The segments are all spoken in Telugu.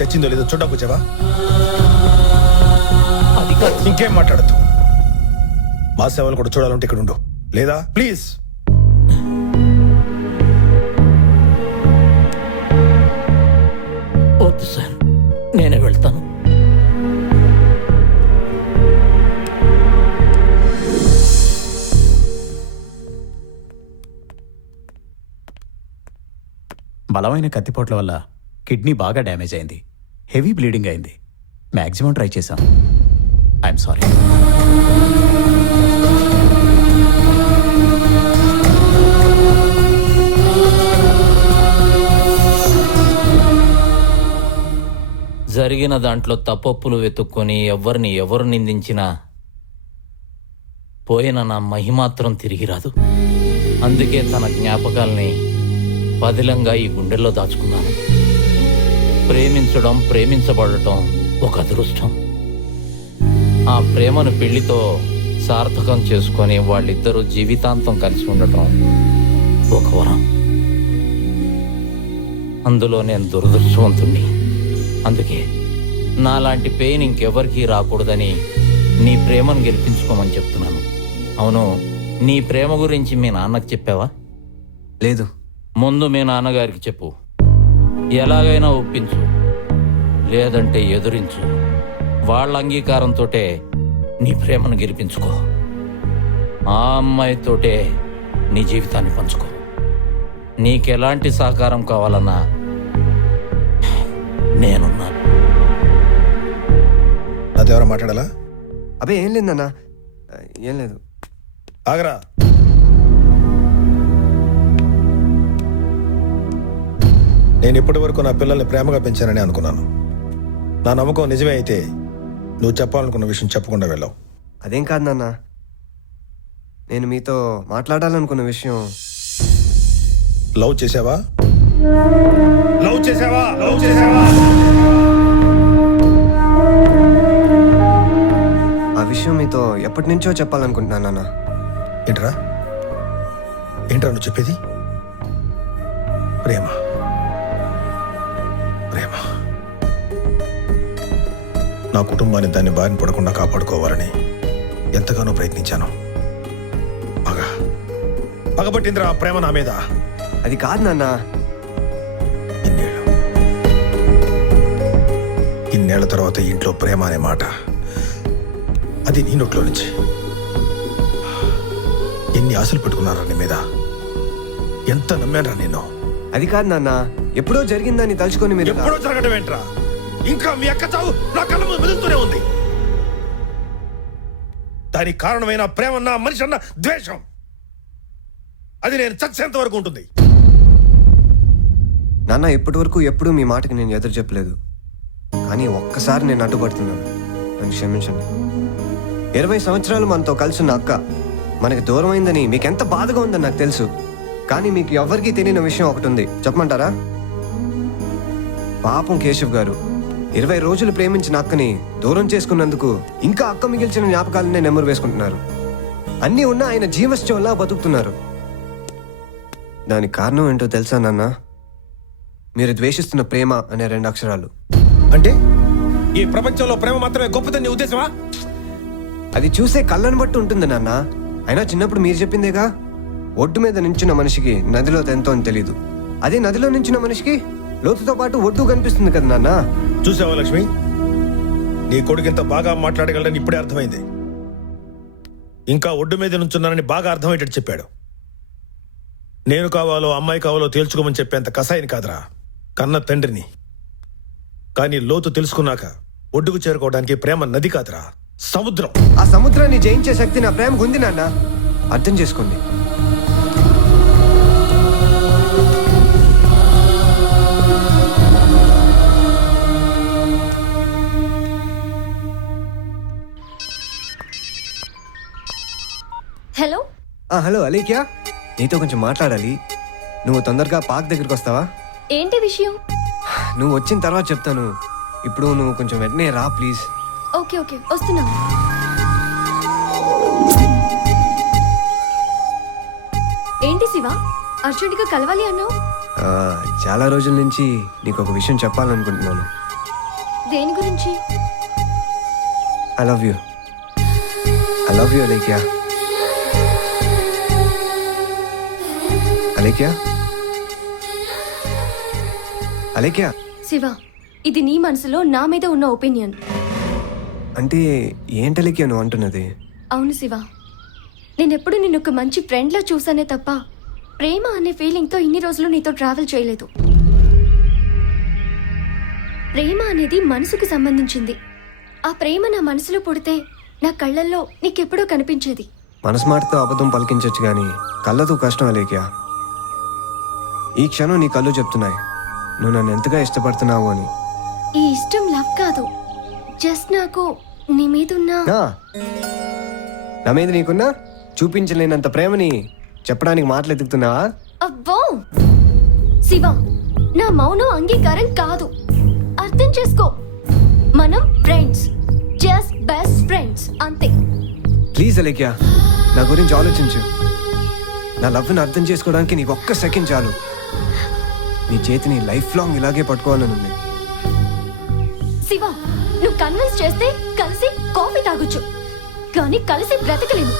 చచ్చిందో లేదో చూడడానికి వచ్చావా? అది కాదు. ఇంకేం మాట్లాడద్దు. మా సేవలు కూడా చూడాలంటే ఇక్కడ ఉండు, లేదా ప్లీజ్. వద్దు సార్, నేనే వెళ్తాను. బలమైన కత్తిపోట్ల వల్ల కిడ్నీ బాగా డ్యామేజ్ అయింది. హెవీ బ్లీడింగ్ అయింది. మ్యాక్సిమం ట్రై చేశాం. I'm sorry. జరిగిన దాంట్లో తప్పొప్పులు వెతుక్కొని ఎవరు నిందించినా పోయిన నా మహిమాత్రం తిరిగి రాదు. అందుకే తన జ్ఞాపకాల్ని పదిలంగా ఈ గుండెల్లో దాచుకున్నాను. ప్రేమించడం, ప్రేమించబడటం ఒక అదృష్టం. ఆ ప్రేమను పెళ్లితో సార్థకం చేసుకొని వాళ్ళిద్దరూ జీవితాంతం కలిసి ఉండటం ఒక వరం. అందులో నేను దురదృష్టవంతుణ్ణి. అందుకే నాలాంటి పెయిన్ ఇంకెవరికీ రాకూడదని నీ ప్రేమను గెలిపించుకోమని చెప్తున్నాను. అవును, నీ ప్రేమ గురించి మీ నాన్నకు చెప్పావా? లేదు. ముందు మీ నాన్నగారికి చెప్పు. ఎలాగైనా ఒప్పించు, లేదంటే ఎదురించు. వాళ్ళ అంగీకారంతోటే నీ ప్రేమను గెలిపించుకో. ఆ అమ్మాయితోటే నీ జీవితాన్ని పంచుకో. నీకెలాంటి సహకారం కావాలన్నా నేనున్నాను. నాతో మాట్లాడాలా? అబే ఏం లేదన్నా, ఏం లేదు. ఆగరా. నేను ఇప్పటి వరకు నా పిల్లల్ని ప్రేమగా పెంచానని అనుకున్నాను. నా నమ్మకం నిజమే అయితే నువ్వు చెప్పాలనుకున్న విషయం చెప్పకుండా వెళ్ళావు. అదేం కాదు నాన్న, నేను మీతో మాట్లాడాలనుకున్న విషయం. లవ్ చేసావా? లవ్ చేసావా? లవ్ చేసావా? ఆ విషయం మీతో ఎప్పటి నుంచో చెప్పాలనుకుంటున్నాను నాన్న. ఏంట్రా ఏంట్రా నువ్వు చెప్పేది? ప్రేమ ప్రేమ నా కుటుంబాన్ని దాన్ని బారిన పడకుండా కాపాడుకోవాలని ఎంతగానో ప్రయత్నించాను. పగబట్టిందిరా ఆ ప్రేమ నా మీద. అది కాదు నాన్న. ఇన్నేళ్ల తర్వాత ఇంట్లో ప్రేమ అనే మాట, అది నీ నోట్లో నుంచి. ఎన్ని ఆశలు పెట్టుకున్నారా నీ మీద, ఎంత నమ్మానరా నేను. అది కాదు నాన్న, ఎప్పుడో జరిగిందని తలుచుకొని మీరు. ఎప్పుడో జరగడం ఏంట్రా? ఇంకా మీ అక్క చావు నా కళ్ళ ముందు మెదులుతూనే ఉంది. దానికి కారణమైన ప్రేమ అన్న మనిషి అన్న ద్వేషం, అది నేను చచ్చేంత వరకు ఉంటుంది. నాన్న, ఇప్పటి వరకు ఎప్పుడూ మీ మాటకి నేను ఎదురు చెప్పలేదు. కానీ ఒక్కసారి నేను అడ్డుపడుతున్నాను, నన్ను క్షమించండి. 20 సంవత్సరాలు మనతో కలిసిన అక్క మనకి దూరం అయిందని మీకు ఎంత బాధగా ఉందని నాకు తెలుసు. కానీ మీకు ఎవరికీ తెలియని విషయం ఒకటి ఉంది, చెప్పమంటారా? పాపం కేశవ్ గారు 20 రోజులు ప్రేమించిన అక్కని దూరం చేసుకున్నందుకు ఇంకా అక్క మిగిల్చిన జ్ఞాపకాలనే నెమ్మరు వేసుకుంటున్నారు. అన్నీ ఉన్న ఆయన జీవశ్చంలా బతుకుతున్నారు. దానికి కారణం ఏంటో తెలుసా నాన్న? మీరు ద్వేషిస్తున్న ప్రేమ అనే 2 అక్షరాలు. అంటే ఈ ప్రపంచంలో ప్రేమ మాత్రమే గొప్పదని నీ ఉద్దేశమా? అది చూసే కళ్ళను బట్టి ఉంటుంది నాన్న. అయినా చిన్నప్పుడు మీరు చెప్పిందేగా, ఒడ్డు మీద నించున్న మనిషికి నదిలో ఎంతో అని తెలీదు. అదే నదిలో నించున్న మనిషికి లోతుతో పాటు ఒడ్డు కనిపిస్తుంది కదా నాన్న. చూసావా లక్ష్మి, నీ కొడుకు ఇంత బాగా మాట్లాడగలడని ఇప్పుడే అర్థమైంది. ఇంకా ఒడ్డు మీద నుంచున్నానని బాగా అర్థమయ్యేటట్టు చెప్పాడు. నేను కావాలో అమ్మాయి కావాలో తేల్చుకోమని చెప్పేంత కసాయిని కాదురా, కన్న తండ్రిని. కానీ లోతు తెలుసుకున్నాక ఒడ్డుకు చేరుకోవడానికి ప్రేమ నది కాదురా, సముద్రం. ఆ సముద్రాన్ని జయించే శక్తి నా ప్రేమకు ఉంది నాన్న, అర్థం చేసుకోండి. హలో. హలో అలీక్యా, నీతో కొంచెం మాట్లాడాలి. నువ్వు తొందరగా పార్క్ దగ్గరికి వస్తావా? ఏంటి విషయం? నువ్వు వచ్చిన తర్వాత చెప్తాను. ఇప్పుడు నువ్వు కొంచెం వెంటనే రా ప్లీజ్. ఓకే ఓకే, వస్తున్నా. ఏంటి శివ, అర్జెంటుగా కలవాలి అన్నావు? చాలా రోజుల నుంచి నీకు ఒక విషయం చెప్పాలనుకుంటున్నాను. దేని గురించి? I love you Alekhya. Alekhya Shiva, ఇది నీ మనసులో నా మీద ఉన్న ఒపీనియన్. అంటే ఏంటి అలేఖ్య నువ్వు అంటున్నది? అవును శివ, నేనెప్పుడు నిన్ను ఒక మంచి ఫ్రెండ్లా చూసానే తప్ప ప్రేమ అనే ఫీలింగ్తో ఇన్ని రోజులు నీతో ట్రావెల్ చేయలేదు. ప్రేమ అనేది మనసుకు సంబంధించింది. ఆ ప్రేమ నా మనసులో పుడితే నా కళ్ళల్లో నీకెప్పుడూ కనిపించేది. మనసు మాటతో అబద్ధం పలికించవచ్చు కానీ కళ్ళతో కష్టం అలేఖ్య. ఈ క్షణం నీ కళ్ళు చెప్తున్నాయి నువ్వు నన్ను ఎంతగా ఇష్టపడుతున్నావు అని. ఈ ఇష్టం లవ్ కాదు, జస్ట్ నాకు నీ మీదున్న నా మీద నీకున్నా చూపించలేనంత ప్రేమని చెప్పడానికి మాటలు ఎదుగుతున్నావా? అబ్బో శివ, నా మౌనం అంగీకారం కాదు. అర్థం చేసుకో, మనం ఫ్రెండ్స్, జస్ట్ బెస్ట్ ఫ్రెండ్స్ అంతే. ప్లీజ్ అలేఖ్య, నా గురించి ఆలోచించు. నా లవ్ని అర్థం చేసుకోవడానికి నీకు ఒక్క సెకండ్ చాలు. నీ చేతిని లైఫ్ లాంగ్ ఇలాగే పట్టుకోవాలని ఉంది. శివ, నువ్వు కన్విన్స్ చేస్తే కలిసి కాఫీ తాగొచ్చు, కానీ కలిసి బ్రతకలేము.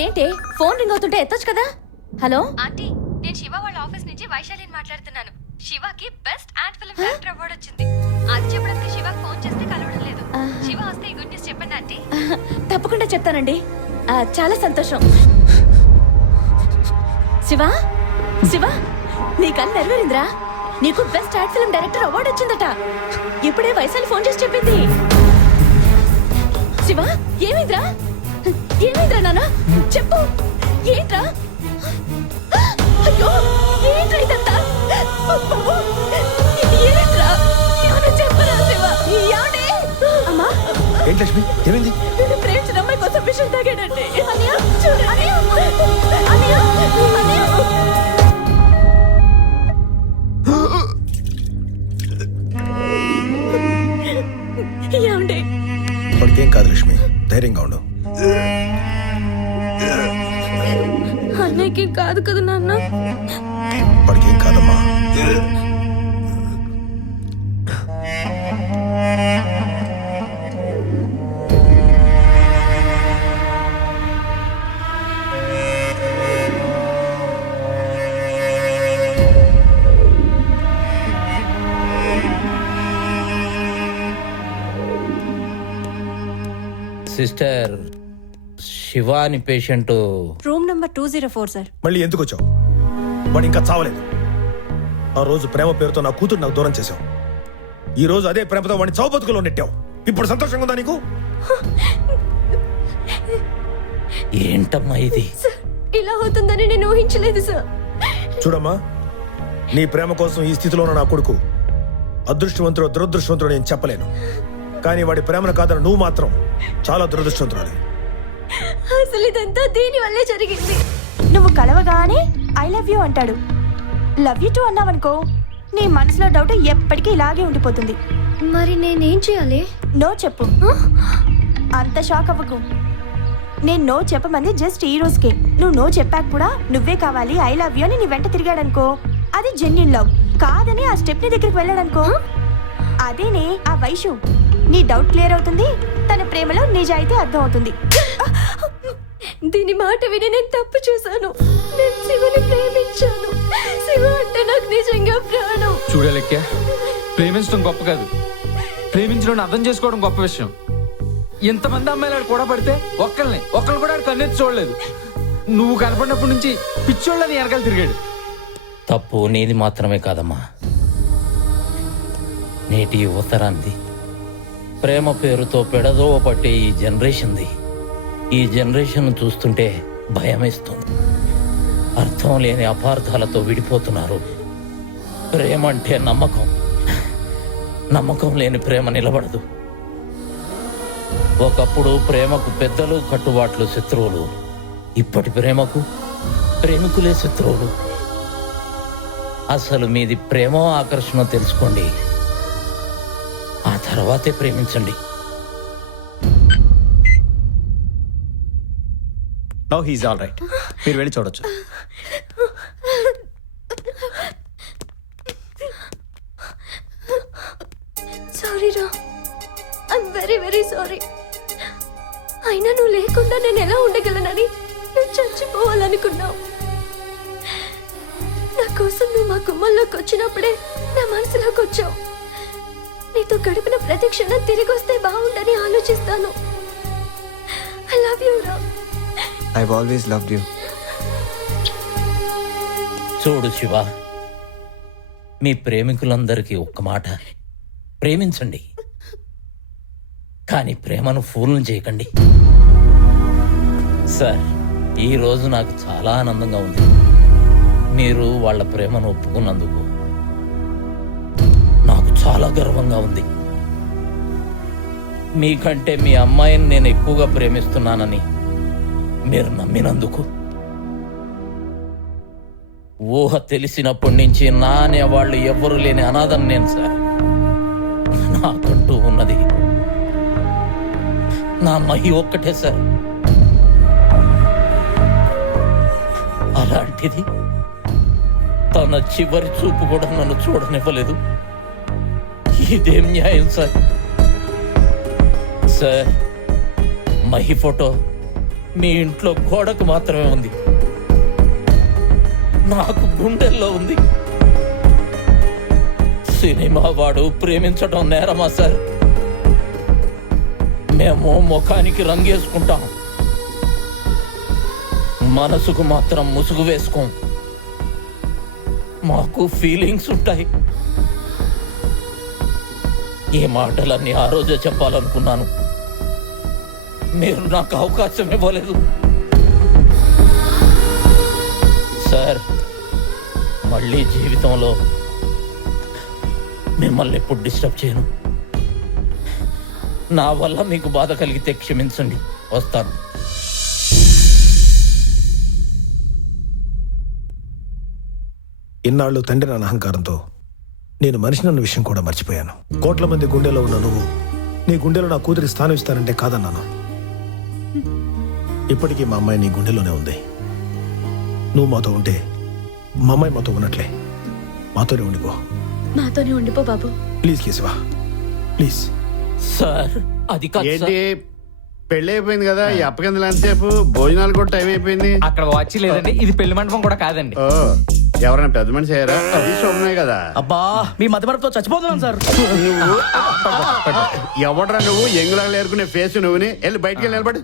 ఏంటి ఫోన్ రింగ్ అవుతుంటే ఎత్తొచ్చు కదా. హలో ఆంటీ, నేను శివ వాళ్ళ ఆఫీస్ నుంచి వైశాలిని మాట్లాడుతున్నాను. శివకి best ad film director award వచ్చింది. అది చెప్పడానికి శివకి ఫోన్ చేస్తే కలవడం లేదు. శివ వస్తే ఈ గుడ్ న్యూస్ చెప్పండి ఆంటీ. తప్పకుండా చెప్తానండి. చాలా సంతోషం. శివ శివ, నీ కళ్ళు నెరవేరిందిరా. నీకు best ad film director award వచ్చిందట. ఇప్పుడే వైశాలి ఫోన్ చేసి చెప్పింది. శివ, ఏమైందిరా? ఏమైందిరా నాన్న, చెప్పు. ఏంట్రా? అయ్యో, ఏంట్రా ఇదంతా? బాబు, ఏంట్రా? ఏమన్నా చెప్పరా శివ? ఏమండి? అమ్మా, ఏంటి లక్ష్మి, ఏమైంది? నేను ప్రేమించిన అమ్మాయి కోసం విషయం తాగాడండి. అన్నయ్య, చూడు. అన్నయ్య, అన్నయ్య, అన్నయ్య. ఏమండి? వాడికేం కాదు లక్ష్మి, ధైర్యంగా ఉండు. అన్నయ్యకి కాదు కదా నాన్న. వాడికేం కాదమ్మా. సిస్టర్, శివ అని పేషెంట్ రూమ్ నంబర్ 204 సార్. మళ్ళీ ఎందుకు వచ్చావు? వాడు ఇంకా చావలేదు. ఆ రోజు ప్రేమ పేరుతో నా కూతురు నాకు దూరం చేశావు. ఈ రోజు అదే ప్రేమతో వాడిని చావు బతుకులో నెట్టావు. ఇప్పుడు సంతోషంగా ఉందా నీకు? ఏంటమ్మా ఇది? ఇలా అవుతుందని నేను ఊహించలేదు సార్. చూడమ్మా, నీ ప్రేమ కోసం ఈ స్థితిలో ఉన్న నా కొడుకు అదృష్టవంతుడు దురదృష్టవంతుడు నేను చెప్పలేను. కానీ వాడి ప్రేమను కాదని నువ్వు మాత్రం చాలా దురదృష్టవంతురాలి. అసలు ఇదంతా దీని వల్లే జరిగింది. నువ్వు కలవగానే ఐ లవ్ యూ అంటాడు. లవ్ యూ టూ అన్నావనుకో, నీ మనసులో డౌట్ ఎప్పటికీ ఇలాగే ఉండిపోతుంది. మరి నేనేం చేయాలి? నో చెప్పు. అంత షాక్ అవ్వకు. నేను నో చెప్పమంది జస్ట్ ఈ రోజుకే. నువ్వు నో చెప్పాక కూడా నువ్వే కావాలి ఐ లవ్ యూ అని నీ వెంట తిరిగాడనుకో, అది జెన్యూన్ లవ్. కాదని ఆ స్టెప్ ని దగ్గరికి వెళ్ళాడనుకో, అదేనే ఆ వైషు. నీ డౌట్ క్లియర్ అవుతుంది, తన ప్రేమలో నిజాయితీ అర్థం అవుతుంది. దీని మాట విని నేను తప్పు చేశాను. నేను శివుని ప్రేమించాను. శివ అంటే నాకు నిజంగా ప్రాణం. చూడలేక ప్రేమించడం గొప్ప కాదు, ప్రేమించడం అర్థం చేసుకోవడం గొప్ప విషయం. ఎంతమంది అమ్మాయిలు కూడా పడితే ఒక్కరిని కూడా కన్నెత్తి చూడలేదు. నువ్వు కనపడినప్పటి నుంచి పిచ్చోళ్ళని వెనకాల తిరిగాడు. తప్పు నీది మాత్రమే కాదమ్మా, నేటి యువతరాంది. ప్రేమ పేరుతో పెడదోవ పట్టే ఈ జనరేషన్ది. ఈ జనరేషన్ చూస్తుంటే భయమేస్తుంది. అర్థం లేని అపార్థాలతో విడిపోతున్నారు. ప్రేమ అంటే నమ్మకం. నమ్మకం లేని ప్రేమ నిలబడదు. ఒకప్పుడు ప్రేమకు పెద్దలు కట్టుబాట్లు శత్రువులు, ఇప్పటి ప్రేమకు ప్రేమికులే శత్రువులు. అసలు మీది ప్రేమ ఆకర్షణ తెలుసుకోండి, ఆ తర్వాతే ప్రేమించండి. Now he's all right. మీరు వెళ్ళి చూడొచ్చు. సారీ రా, ఐఎమ్ వెరీ వెరీ సారీ. అయినా నువ్వు లేకుండా నేను ఎలా ఉండగలనని నువ్వు చచ్చిపోవాలనుకున్నావు. నా కోసం నువ్వు మా గుమ్మంలోకి వచ్చినప్పుడే నా మనసులోకి వచ్చావు. నీతో గడిపిన ప్రతి క్షణం తిరిగి వస్తే బాగుండని ఆలోచిస్తాను. ఐ లవ్ యూ రా. I always loved you. చూడు శివ, మీ ప్రేమికులందరికీ ఒక్క మాట, ప్రేమించండి, కానీ ప్రేమను ఫూల్ను చేయకండి. సార్, ఈ రోజు నాకు చాలా ఆనందంగా ఉంది. మీరు వాళ్ళ ప్రేమను ఒప్పుకున్నందుకు నాకు చాలా గర్వంగా ఉంది. మీకంటే మీ అమ్మాయిని నేను ఎక్కువగా ప్రేమిస్తున్నానని మీరు నమ్మినందుకు, ఊహ తెలిసినప్పటి నుంచి నా అనేవాళ్ళు ఎవ్వరూ లేని అనాథను నేను సార్. నాకంటూ ఉన్నది నా మహి ఒక్కటే సార్. అలాంటిది తన చివరి చూపు కూడా నన్ను చూడనివ్వలేదు. ఇదేం న్యాయం సార్? సార్, మహి ఫోటో మీ ఇంట్లో గోడకు మాత్రమే ఉంది, నాకు గుండెల్లో ఉంది. సినిమా వాడు ప్రేమించడం నేరమా సార్? మేము ముఖానికి రంగేసుకుంటాం, మనసుకు మాత్రం ముసుగు వేసుకోం. మాకు ఫీలింగ్స్ ఉంటాయి. ఈ మాటలన్నీ ఆ రోజే చెప్పాలనుకున్నాను, మీరు నాకు అవకాశం ఇవ్వలేదు సార్. మళ్ళీ జీవితంలో మిమ్మల్ని ఎప్పుడు డిస్టర్బ్ చేయను. నా వల్ల మీకు బాధ కలిగితే క్షమించండి. వస్తాను. ఇన్నాళ్ళు తండ్రి నా అహంకారంతో నేను మనిషినన్న విషయం కూడా మర్చిపోయాను. కోట్ల మంది గుండెలో ఉన్న నువ్వు నీ గుండెలో నా కూతురి స్థానం ఇస్తానంటే కాదన్నాను. ఇప్పటికీ మా అమ్మాయి నీ గుండెలోనే ఉంది. నువ్వు మాతో ఉంటే మా అమ్మాయి మాతో ఉన్నట్లే. మాతోనే ఉండిపో. మాతోనే ఉండిపో బాబు. Please Keshava, please. సార్, అది కాదు ఏంటి, సార్. పెళ్లి అయిపోయింది కదా, ఈ అప్పకిందలు ఎంతసేపు, భోజనాలు కూడా టైం అయిపోయింది. అక్కడ వాచ్ లేదండి, ఇది పెళ్లి మండపం కూడా కాదండి. ఓ, ఎవరైనా పెద్ద మనిషి అయ్యారా? అది శుభమే కదా. అబ్బా, మీ మధ్యమరపుతో చచ్చిపోతున్నాను సార్. నువ్వు ఎవడరా నువ్వు? ఎంగులాగా ఏరుకునే ఫేస్ నువ్వుని. వెళ్ళి బయటికి వెళ్ళి నిలబడి.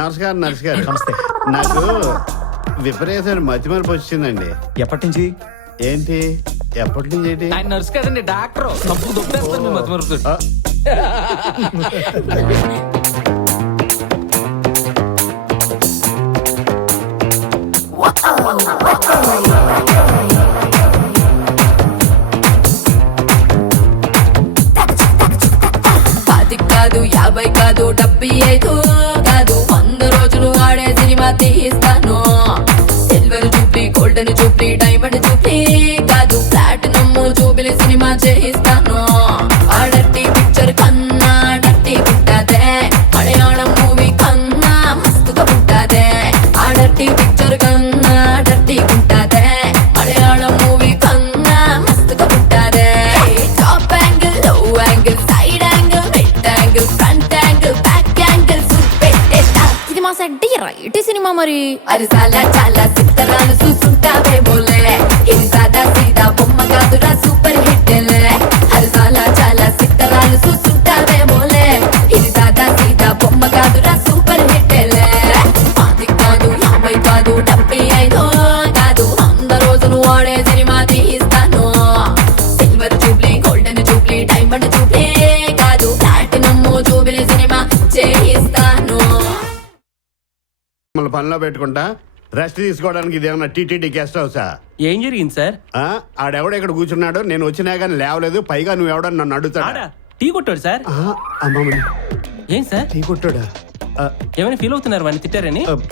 నమస్కారం నమస్కారం. నమస్తే. నాకు విపరీతమైన మతిమరపు వచ్చిందండి. ఎప్పటి నుంచి? ఏంటి ఎప్పటి నుంచి? ఏంటి ఆయన నర్స్ కదండి, డాక్టర్. తప్పు దొబ్బేస్తాను మీ మధ్య మరుపుతుంది. ఆ, పాతిక కాదు, 50 కాదు, 75 కాదు, 100 రోజులు ఆడే సినిమా తీస్తాను. సిల్వర్ చూపి, గోల్డెన్ చూపి, డైమండ్ చూపి కాదు, ప్లాటినం చూపిలి సినిమా చేయిస్తాను. ఆ డర్టీ పిక్చర్ కన్నా డర్టీ పుట్టదే, మలయాళం మూవీ కన్నా మస్తుగా పుట్టదే. ఆ డర్టీ పిక్చర్ కన్నా డర్టీ పుట్టదే, మలయాళం మూవీ కన్నా మస్తుగా పుట్టదే. Top angle, low angle, side angle, mid angle, front angle, back angle పెట్టేస్తా. ఇది మా సెట్ రైట్ సినిమా మరి. అది చాలా చాలా సిత్తరాలు చూసుంటావే బోలే, ఇది సాదా సీదా బొమ్మ కాదురా, సూపర్ హిట్. అది చాలా చాలా సిత్తరాలు చూసుంటావే బోలే, ఇది సాదా సీదా బొమ్మ కాదురా, సూపర్ హిట్. పాతిక కాదు, పనిలో పెట్టుకుంటా రెస్ట్ తీసుకోవడానికి ఇదేమన్నా టీటీడీ గెస్ట్ హౌసా? ఏం జరిగింది సార్? ఆడెవడ ఇక్కడ కూర్చున్నాడు, నేను వచ్చినా కానీ లేవలేదు, పైగా నువ్వెవడని నన్ను ఆడా అడుగుతాడా? టీ కొట్టాడు సార్. అమ్మమ్మని ఏం సార్ టీ కొట్టాడా? ఏమైనా ఫీల్ అవుతున్నారు వాడిని తిట్టారని?